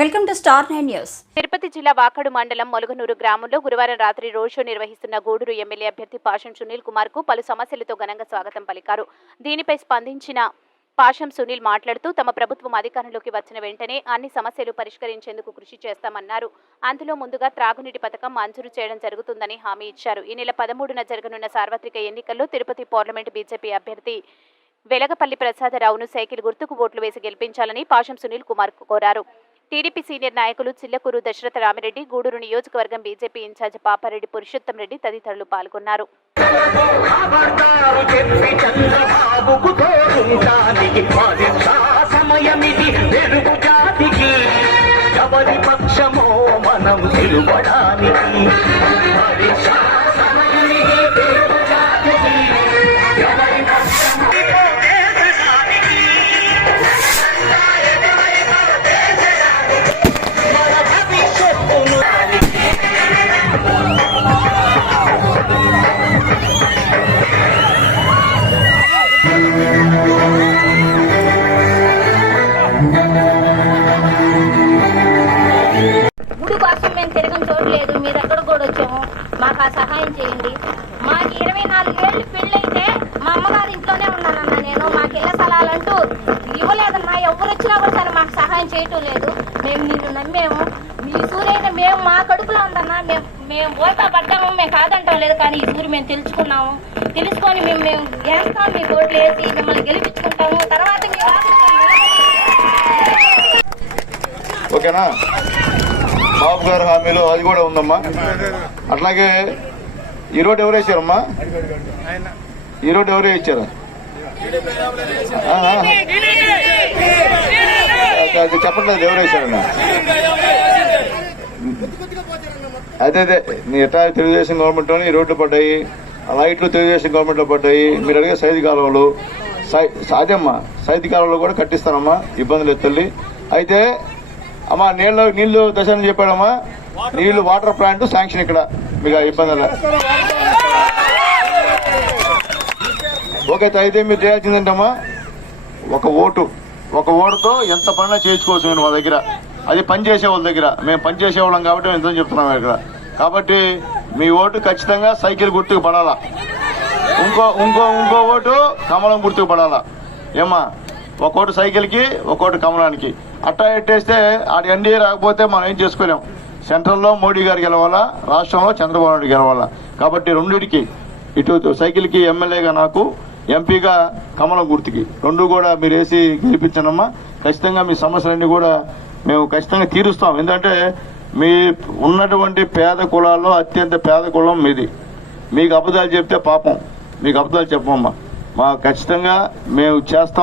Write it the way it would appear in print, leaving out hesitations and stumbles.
Welcome to star 9 news. Tirupati జిల్లా వాకడు మండలం మొలగనూరు గ్రామంలో గురువారం రాత్రి రోడ్ షో నిర్వహిస్తున్న గూడూరు ఎమ్మెల్యే అభ్యర్థి పాషం సునీల్ కుమార్ కు పలు సమస్యలతో ఘనంగా స్వాగతం పలికారు. దీనిపై స్పందించిన పాషం సునీల్ మాట్లాడుతూ తమ ప్రభుత్వం అధికారంలోకి వచ్చిన వెంటనే అన్ని సమస్యలు పరిష్కరించేందుకు కృషి చేస్తామన్నారు. అందులో ముందుగా త్రాగునీటి పథకం మంజూరు చేయడం జరుగుతుందని హామీ ఇచ్చారు. ఈ నెల 13న జరగనున్న సార్వత్రిక ఎన్నికల్లో తిరుపతి పార్లమెంటు బీజేపీ అభ్యర్థి వెలగపల్లి ప్రసాదరావును సైకిల్ గుర్తుకు ఓట్లు వేసి గెలిపించాలని పాషం సునీల్ కుమార్ కోరారు. టీడీపీ సీనియర్ నాయకులు చిల్లకూరు దశరథ రామిరెడ్డి, గూడూరు నియోజకవర్గం బీజేపీ ఇన్ఛార్జ్ పాపారెడ్డి పురుషోత్తం రెడ్డి తదితరులు పాల్గొన్నారు. గుడి కోసం మేము తిరగం చూడలేదు, మీ దగ్గర కూడా వచ్చాము, మాకు ఆ సహాయం చేయండి. మాకు 24 ఏళ్ళు పెళ్ళైతే మా అమ్మగారి ఇంట్లోనే ఉన్నానన్నా నేను. మాకు ఇళ్ల స్థలాలంటూ ఇవ్వలేదన్నా, ఎవరు వచ్చినా కూడా సరే మాకు సహాయం చేయటం లేదు. మేము నిన్ను నమ్మేము, మీ సూర్యైనా మేము మా కడుపులో ఉందన్నా, మేము ఓటా పడ్డాము, మేము కాదంటాం లేదు. కానీ ఈ సూర్యు మేము తెలుసుకున్నాము, తెలుసుకొని మేము వేస్తాం, మీ ఓట్లు వేసి మిమ్మల్ని గెలిపించుకుంటాము. తర్వాత ఓకేనా? బాబు గారు హామీలో అది కూడా ఉందమ్మా. అట్లాగే ఈ రోడ్డు ఎవరు వేసారమ్మా? ఈ రోడ్డు ఎవరు వేయించారు? అది చెప్పట్లేదు, ఎవరు వేసారన్నా? అదే నీ ఎట్లా తెలుగుదేశం గవర్నమెంట్లోనే ఈ రోడ్లు పడ్డాయి, లైట్లు తెలుగుదేశం గవర్నమెంట్లో పడ్డాయి. మీరు అడిగే సైది కాలువలు అదేమ్మా, సైది కాలువలు కూడా కట్టిస్తానమ్మా, ఇబ్బందులు తల్లి. అయితే అమ్మా నీళ్లు దశ అని చెప్పాడమ్మా, నీళ్లు వాటర్ ప్లాంట్ శాంక్షన్ ఇక్కడ మీకు ఇబ్బంది. ఓకే, అయితే మీరు చేయాల్సిందంటమ్మా ఒక ఓటుతో ఎంత పనులు చేసుకోవచ్చు మీరు మా దగ్గర. అది పనిచేసే వాళ్ళ దగ్గర, మేము పనిచేసే వాళ్ళం కాబట్టి మేము ఎంత చెప్తున్నాం ఇక్కడ. కాబట్టి మీ ఓటు ఖచ్చితంగా సైకిల్ గుర్తుకు పడాలా, ఇంకో ఓటు కమలం గుర్తుకు పడాలా. ఏమ్మా, ఒక ఓటు సైకిల్కి, ఒక ఓటు కమలానికి. అట్టా ఎట్టేస్తే ఆడి ఎన్డీఏ రాకపోతే మనం ఏం చేసుకోలేం. సెంట్రల్లో మోడీ గారు గెలవాలా, రాష్ట్రంలో చంద్రబాబు నాయుడు గెలవాలా. కాబట్టి రెండింటికి, ఇటు సైకిల్కి ఎమ్మెల్యేగా నాకు, ఎంపీగా కమలం గుర్తుకి, రెండు కూడా మీరు వేసి గెలిపించనమ్మా. ఖచ్చితంగా మీ సమస్యలన్నీ కూడా మేము ఖచ్చితంగా తీరుస్తాం. ఎందుకంటే మీ ఉన్నటువంటి పేద కులాల్లో అత్యంత పేద కులం మీది. మీకు అబద్ధాలు చెప్తే పాపం, మీకు అబద్ధాలు చెప్పమ్మా. ఖచ్చితంగా మేము చేస్తాం.